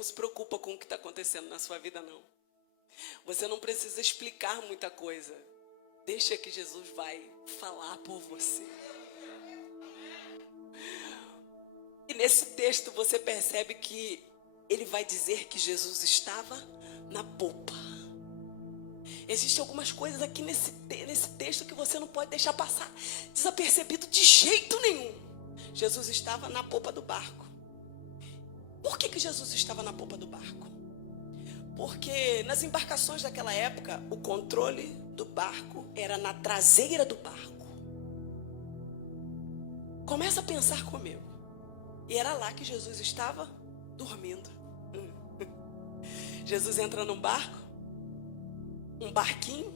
não se preocupa com o que está acontecendo na sua vida, não. Você não precisa explicar muita coisa. Deixa que Jesus vai falar por você. E nesse texto você percebe que ele vai dizer que Jesus estava na popa. Existem algumas coisas aqui nesse texto que você não pode deixar passar desapercebido de jeito nenhum. Jesus estava na popa do barco. Por que Jesus estava na popa do barco? Porque nas embarcações daquela época, o controle do barco era na traseira do barco. Começa a pensar comigo. E era lá que Jesus estava dormindo. Jesus entra num barco, um barquinho,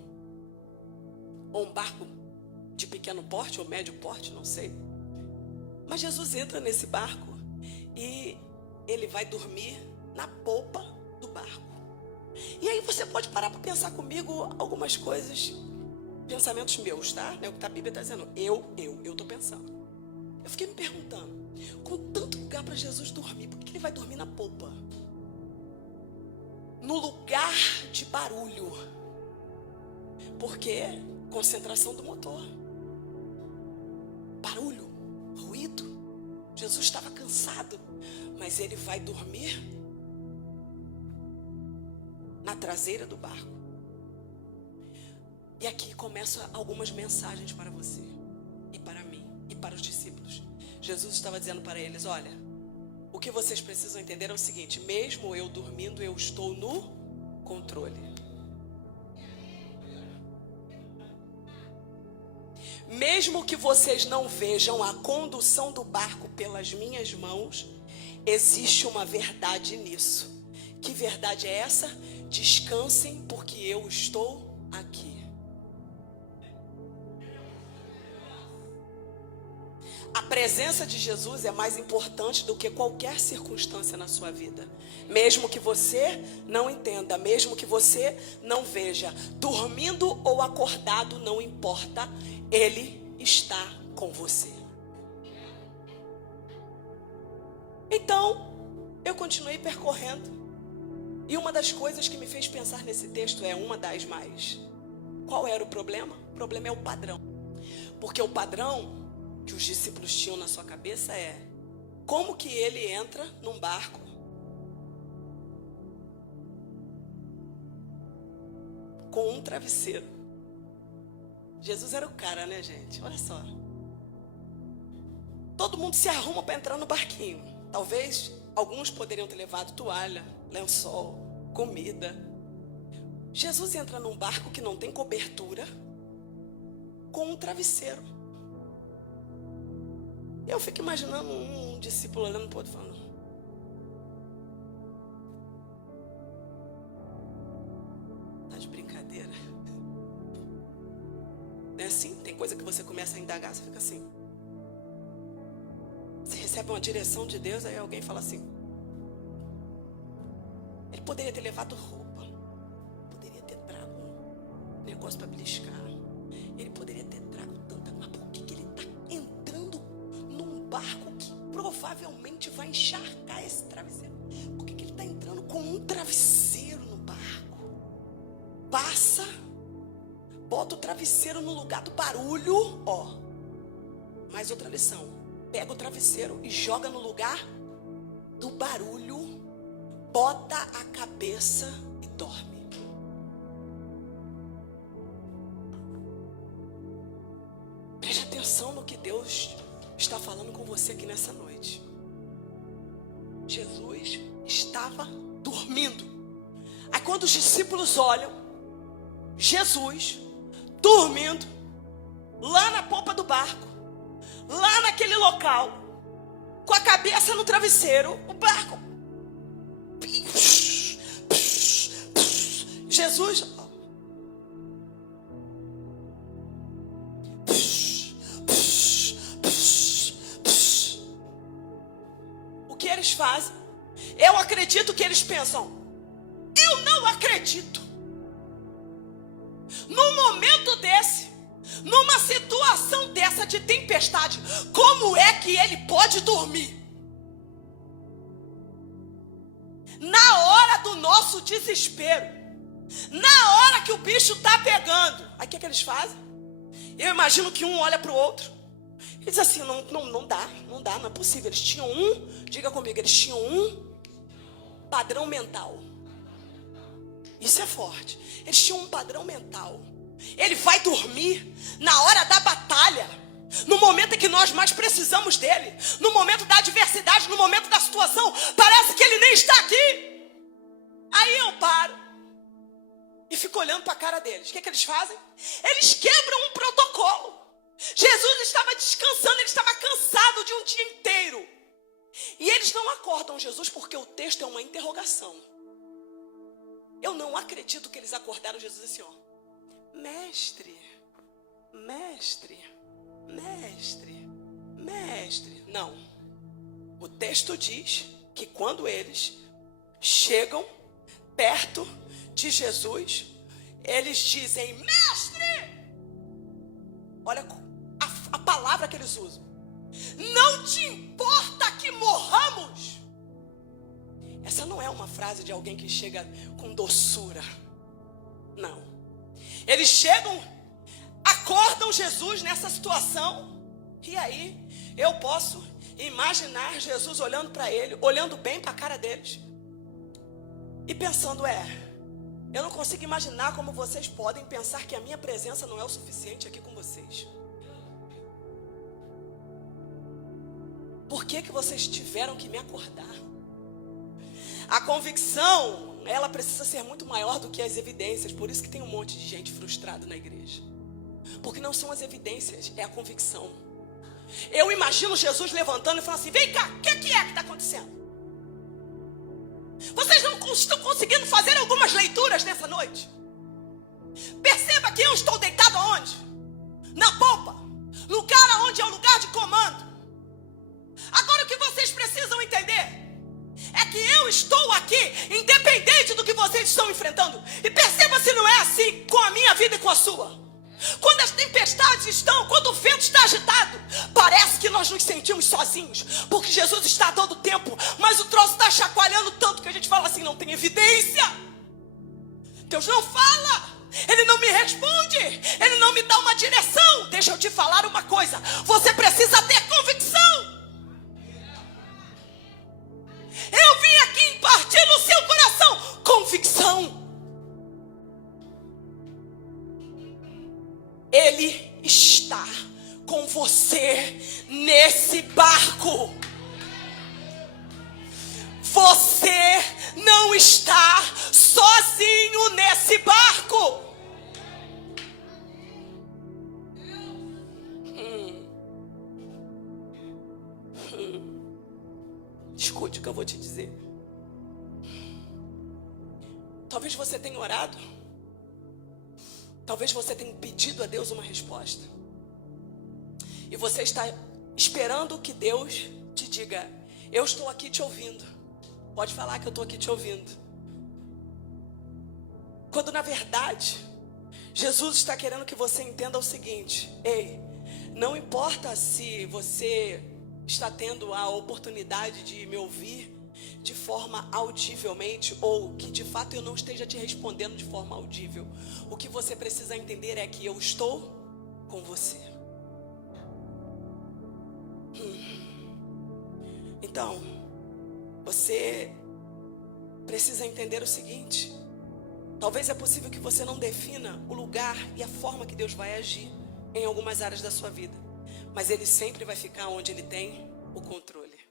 ou um barco de pequeno porte ou médio porte, não sei. Mas Jesus entra nesse barco e ele vai dormir na popa do barco. E aí você pode parar para pensar comigo algumas coisas, pensamentos meus, tá? É o que a Bíblia está dizendo. Eu estou pensando. Eu fiquei me perguntando, com tanto lugar para Jesus dormir, por que ele vai dormir na popa? No lugar de barulho. Porque concentração do motor. Barulho, ruído. Jesus estava cansado, mas ele vai dormir na traseira do barco. E aqui começam algumas mensagens para você e para mim e para os discípulos. Jesus estava dizendo para eles, olha, o que vocês precisam entender é o seguinte, mesmo eu dormindo, eu estou no controle. Mesmo que vocês não vejam a condução do barco pelas minhas mãos, existe uma verdade nisso. Que verdade é essa? Descansem, porque eu estou aqui. A presença de Jesus é mais importante do que qualquer circunstância na sua vida. Mesmo que você não entenda, mesmo que você não veja, dormindo ou acordado, não importa, Ele está com você. Então, eu continuei percorrendo. E uma das coisas que me fez pensar nesse texto é uma das mais. Qual era o problema? O problema é o padrão. Porque o padrão que os discípulos tinham na sua cabeça é como que ele entra num barco com um travesseiro. Jesus era o cara, né, gente? Olha só. Todo mundo se arruma para entrar no barquinho. Talvez alguns poderiam ter levado toalha, lençol, comida. Jesus entra num barco que não tem cobertura com um travesseiro. Eu fico imaginando um discípulo olhando para o outro falando, tá de brincadeira? Não é assim? Tem coisa que você começa a indagar, você fica assim. Você recebe uma direção de Deus, aí alguém fala assim, ele poderia ter levado roupa, poderia ter trago um negócio para beliscar, ele poderia ter trago tanta, mas por que ele está entrando num barco que provavelmente vai encharcar esse travesseiro? Por que ele está entrando com um travesseiro no barco? Passa, bota o travesseiro no lugar do barulho, ó. Mais outra lição, pega o travesseiro e joga no lugar do barulho, bota a cabeça e dorme. Preste atenção no que Deus está falando com você aqui nessa noite. Jesus estava dormindo. Aí quando os discípulos olham Jesus dormindo lá na popa do barco, lá naquele local, com a cabeça no travesseiro, o barco. Jesus. O que eles fazem? Eu acredito que eles pensam, eu não acredito. Num momento desse, numa situação dessa de tempestade, como é que ele pode dormir? Na hora do nosso desespero, na hora que o bicho tá pegando, aí o que eles fazem? Eu imagino que um olha para o outro e diz assim, não dá, não é possível. Eles tinham diga comigo, eles tinham um padrão mental. Isso é forte. Eles tinham um padrão mental. Ele vai dormir na hora da batalha, no momento em que nós mais precisamos dele, no momento da adversidade, no momento da situação. Parece que ele nem está aqui. Aí eu paro e fico olhando para a cara deles. O que eles fazem? Eles quebram um protocolo. Jesus estava descansando, ele estava cansado de um dia inteiro. E eles não acordam Jesus porque o texto é uma interrogação. Eu não acredito que eles acordaram Jesus assim, ó. Mestre, mestre, mestre, mestre. Não. O texto diz que quando eles chegam perto de Jesus, eles dizem, mestre! Olha a palavra que eles usam. Não te importa que morramos? Essa não é uma frase de alguém que chega com doçura. Não. Eles chegam, acordam Jesus nessa situação. E aí, eu posso imaginar Jesus olhando para ele, olhando bem para a cara deles. E pensando, eu não consigo imaginar como vocês podem pensar que a minha presença não é o suficiente aqui com vocês. Por que vocês tiveram que me acordar? A convicção, ela precisa ser muito maior do que as evidências. Por isso que tem um monte de gente frustrada na igreja. Porque não são as evidências, é a convicção. Eu imagino Jesus levantando e falando assim, vem cá, o que está acontecendo? Vocês não estão conseguindo fazer algumas leituras nessa noite? Perceba que eu estou deitado aonde? Na polpa. Lugar aonde é o lugar de comando. Agora o que vocês precisam entender é que eu estou aqui, independente do que vocês estão enfrentando. E perceba se não é assim com a minha vida e com a sua. Quando as tempestades estão, quando o vento está agitado, parece que nós nos sentimos sozinhos, porque Jesus está a todo tempo, mas o troço está chacoalhando tanto que a gente fala assim, não tem evidência. Deus não fala, Ele não me responde, Ele não me dá uma direção. Deixa eu te falar uma coisa, você precisa ter convicção. Eu vim aqui impartir no seu coração convicção. Ele está com você nesse barco. Você não está sozinho nesse barco. Escute o que eu vou te dizer. Talvez você tenha orado. Talvez você tenha pedido a Deus uma resposta. E você está esperando que Deus te diga, eu estou aqui te ouvindo. Pode falar que eu estou aqui te ouvindo. Quando na verdade, Jesus está querendo que você entenda o seguinte. Ei, não importa se você está tendo a oportunidade de me ouvir de forma audivelmente, ou que de fato eu não esteja te respondendo de forma audível. O que você precisa entender é que eu estou com você. Então, você precisa entender o seguinte. Talvez é possível que você não defina o lugar e a forma que Deus vai agir em algumas áreas da sua vida, mas Ele sempre vai ficar onde Ele tem o controle.